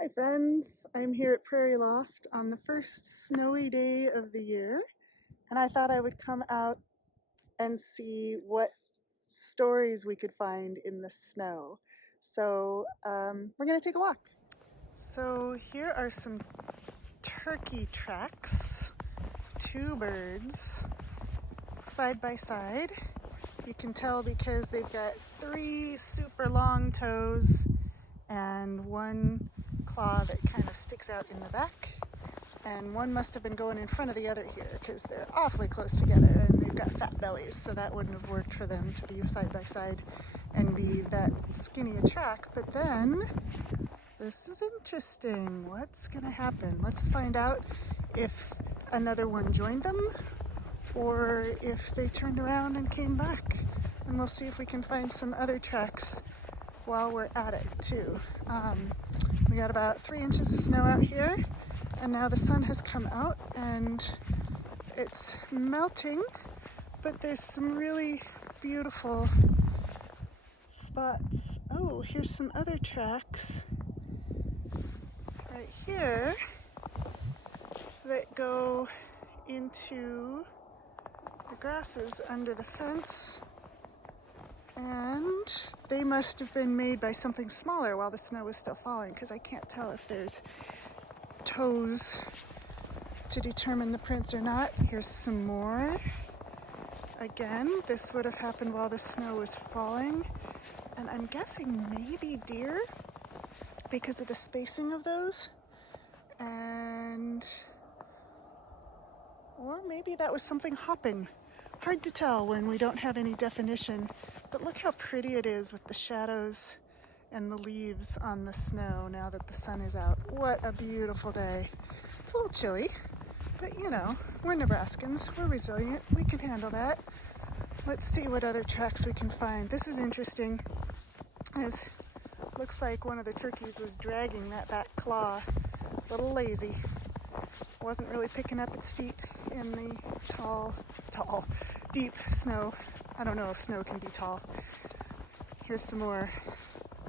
Hi friends, I'm here at Prairie Loft on the first snowy day of the year, and I thought I would come out and see what stories we could find in the snow. So we're going to take a walk. So here are some turkey tracks, two birds side by side. You can tell because they've got three super long toes and one claw that kind of sticks out in the back, and one must have been going in front of the other here because they're awfully close together and they've got fat bellies, so that wouldn't have worked for them to be side by side and be that skinny a track. But then this is interesting. What's gonna happen? Let's find out if another one joined them or if they turned around and came back, and we'll see if we can find some other tracks while we're at it too. We got about 3 inches of snow out here, and now the sun has come out and it's melting, but there's some really beautiful spots. Oh, here's some other tracks right here that go into the grasses under the fence. And they must have been made by something smaller while the snow was still falling, because I can't tell if there's toes to determine the prints or not. Here's some more. Again, this would have happened while the snow was falling. And I'm guessing maybe deer because of the spacing of those. Or maybe that was something hopping. Hard to tell when we don't have any definition. But look how pretty it is with the shadows and the leaves on the snow now that the sun is out. What a beautiful day. It's a little chilly, but you know, we're Nebraskans, we're resilient, we can handle that. Let's see what other tracks we can find. This is interesting, as looks like one of the turkeys was dragging that back claw. A little lazy. Wasn't really picking up its feet in the tall, deep snow. I don't know if snow can be tall. Here's some more.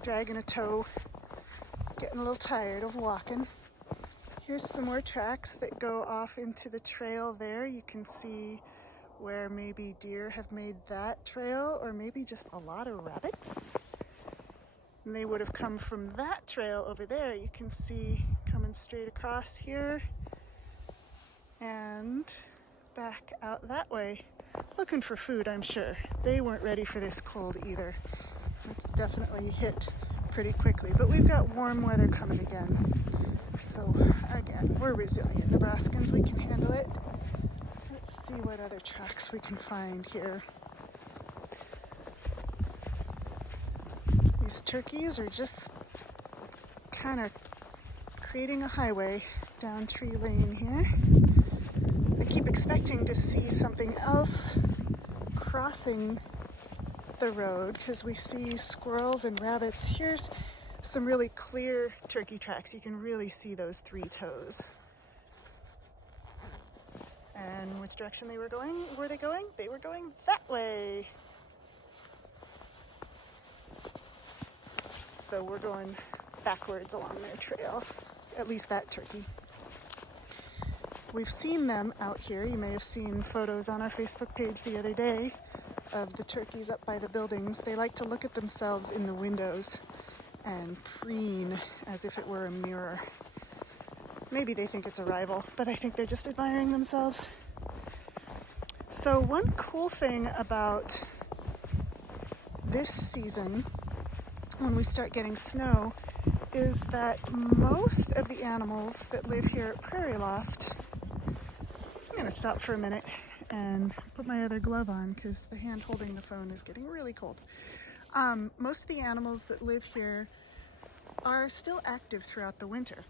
Dragging a toe. Getting a little tired of walking. Here's some more tracks that go off into the trail there. You can see where maybe deer have made that trail, or maybe just a lot of rabbits. And they would have come from that trail over there. You can see coming straight across here and back out that way. Looking for food, I'm sure. They weren't ready for this cold either. It's definitely hit pretty quickly, but we've got warm weather coming again. So again, we're resilient Nebraskans, we can handle it. Let's see what other tracks we can find here. These turkeys are just kind of creating a highway down Tree Lane here. I keep expecting to see something else crossing the road because we see squirrels and rabbits. Here's some really clear turkey tracks. You can really see those three toes. And which direction they were going? Were they going? They were going that way. So we're going backwards along their trail, at least that turkey. We've seen them out here. You may have seen photos on our Facebook page the other day of the turkeys up by the buildings. They like to look at themselves in the windows and preen as if it were a mirror. Maybe they think it's a rival, but I think they're just admiring themselves. So one cool thing about this season, when we start getting snow, is that most of the animals that live here at Prairie Loft, I'm going to stop for a minute and put my other glove on because the hand holding the phone is getting really cold. Most of the animals that live here are still active throughout the winter.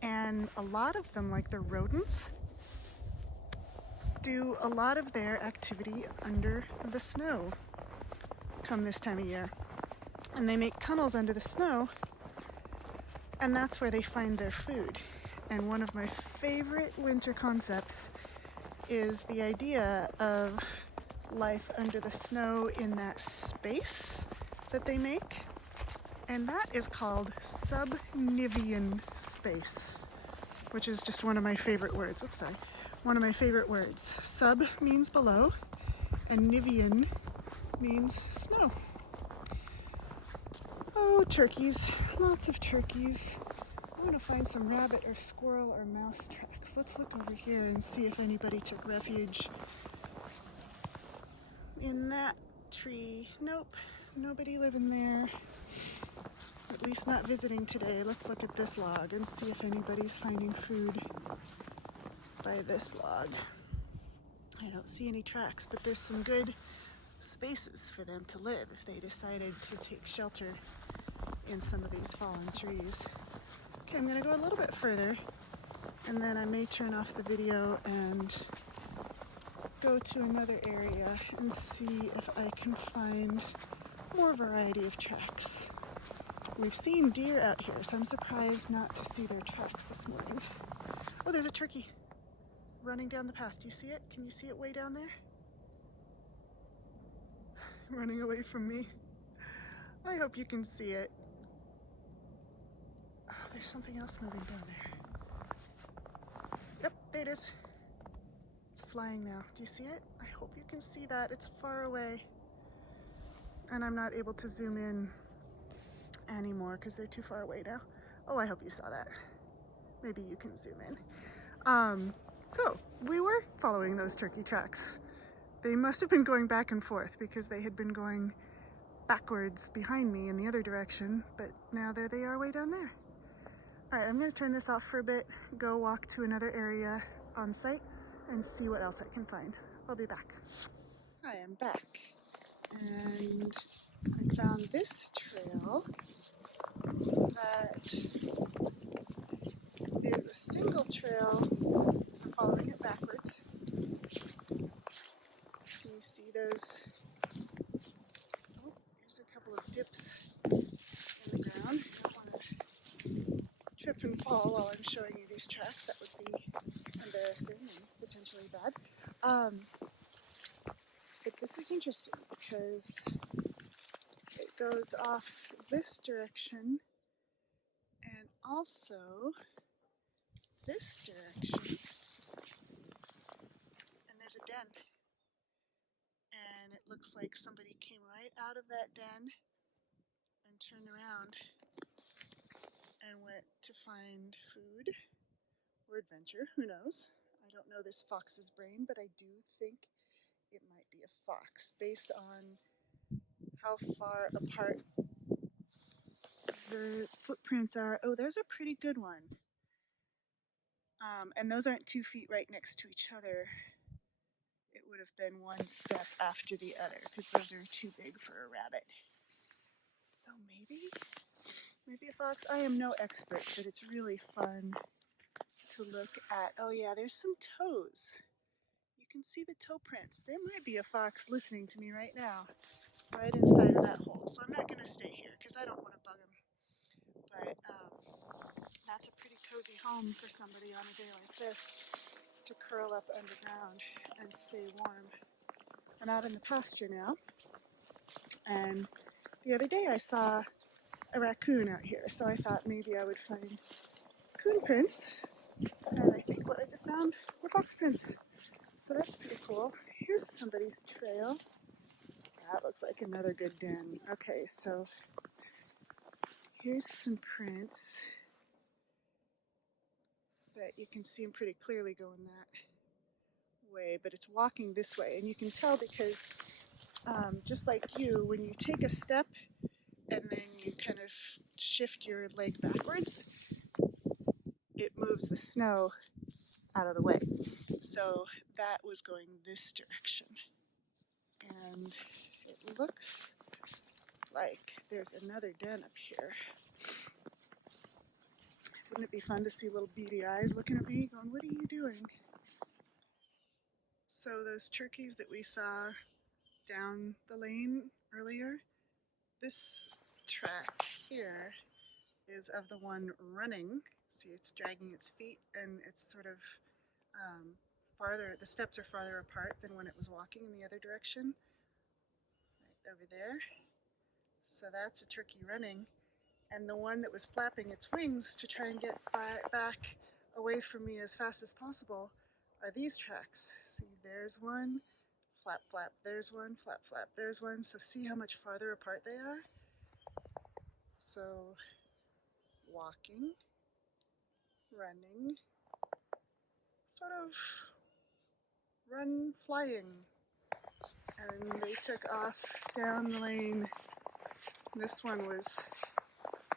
And a lot of them, like the rodents, do a lot of their activity under the snow come this time of year. And they make tunnels under the snow, and that's where they find their food. And one of my favorite winter concepts is the idea of life under the snow in that space that they make. And that is called subnivean space, which is just one of my favorite words. Oops, sorry. One of my favorite words. Sub means below, and nivean means snow. Oh, turkeys. Lots of turkeys. I want to find some rabbit or squirrel or mouse tracks. Let's look over here and see if anybody took refuge in that tree. Nope, nobody living there. At least not visiting today. Let's look at this log and see if anybody's finding food by this log. I don't see any tracks, but there's some good spaces for them to live if they decided to take shelter in some of these fallen trees. Okay, I'm gonna go a little bit further and then I may turn off the video and go to another area and see if I can find more variety of tracks. We've seen deer out here, so I'm surprised not to see their tracks this morning. Oh, there's a turkey running down the path. Do you see it? Can you see it way down there? Running away from me. I hope you can see it. Oh, there's something else moving down there. Yep, there it is. It's flying now. Do you see it? I hope you can see that. It's far away. And I'm not able to zoom in anymore because they're too far away now. Oh, I hope you saw that. Maybe you can zoom in. So we were following those turkey tracks. They must have been going back and forth because they had been going backwards behind me in the other direction, but now there they are way down there. All right, I'm gonna turn this off for a bit, go walk to another area on site and see what else I can find. I'll be back. Hi, I'm back. And I found this trail that is a single trail. I'm following it backwards. Can you see those? Oh, there's a couple of dips in the ground. I don't want to trip and fall while I'm showing you these tracks. That would be embarrassing and potentially bad. But this is interesting because it goes off this direction and also this direction. And there's a den. And it looks like somebody came right out of that den and turned around and went to find food or adventure, who knows? I don't know this fox's brain, but I do think it might be a fox based on how far apart the footprints are. Oh, there's a pretty good one. And those aren't 2 feet right next to each other. It would have been one step after the other because those are too big for a rabbit. So maybe a fox. I am no expert, but it's really fun to look at. Oh yeah, there's some toes. You can see the toe prints. There might be a fox listening to me right now, right inside of that hole. So I'm not going to stay here because I don't want to bug him. But that's a pretty cozy home for somebody on a day like this to curl up underground and stay warm. I'm out in the pasture now, and the other day I saw a raccoon out here, so I thought maybe I would find coon prints, and I think what I just found were fox prints. So that's pretty cool. Here's somebody's trail. That looks like another good den. Okay, so here's some prints that you can see them pretty clearly going that way, but it's walking this way, and you can tell because just like you, when you take a step and then you kind of shift your leg backwards, it moves the snow out of the way. So that was going this direction. And it looks like there's another den up here. Wouldn't it be fun to see little beady eyes looking at me going, what are you doing? So those turkeys that we saw down the lane earlier, this track here is of the one running. See, it's dragging its feet and it's sort of farther, the steps are farther apart than when it was walking in the other direction, right over there. So that's a turkey running, And the one that was flapping its wings to try and get back away from me as fast as possible are these tracks. See, there's one, flap, flap, there's one, flap, flap, there's one. So see how much farther apart they are? So walking, running, sort of run flying. And they took off down the lane. This one was,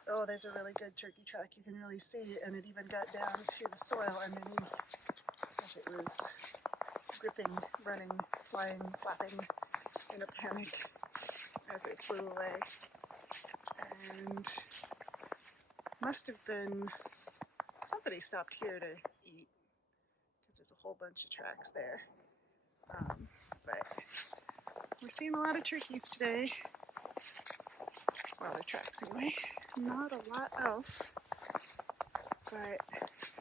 oh, there's a really good turkey track. You can really see it, and it even got down to the soil underneath as it was gripping, running, flying, flapping in a panic as it flew away. And must have been, somebody stopped here to eat because there's a whole bunch of tracks there. But we're seeing a lot of turkeys today. Well, their tracks anyway. Not a lot else, but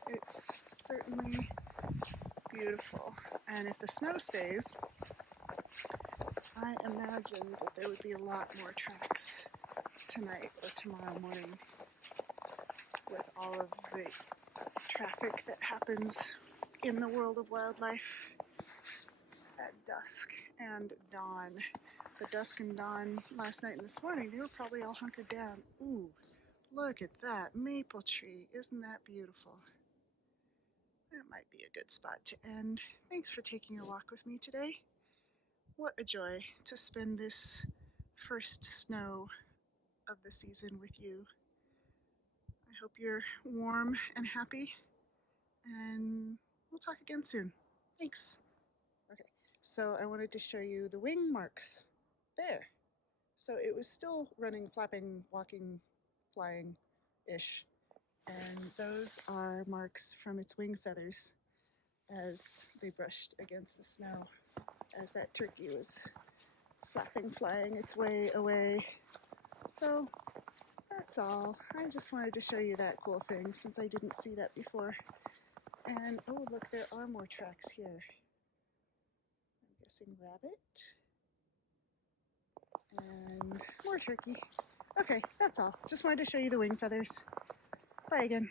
it's certainly beautiful. And if the snow stays, I imagine that there would be a lot more tracks tonight or tomorrow morning with all of the traffic that happens in the world of wildlife at dusk and dawn. The dusk and dawn last night and this morning, they were probably all hunkered down. Ooh, look at that maple tree. Isn't that beautiful? That might be a good spot to end. Thanks for taking a walk with me today. What a joy to spend this first snow of the season with you. I hope you're warm and happy, and we'll talk again soon. Thanks. Okay, so I wanted to show you the wing marks there. So it was still running, flapping, walking, flying-ish. And those are marks from its wing feathers as they brushed against the snow as that turkey was flapping, flying its way away. So that's all. I just wanted to show you that cool thing since I didn't see that before. And oh, look, there are more tracks here. I'm guessing rabbit. And more turkey. Okay, that's all. Just wanted to show you the wing feathers. Bye again.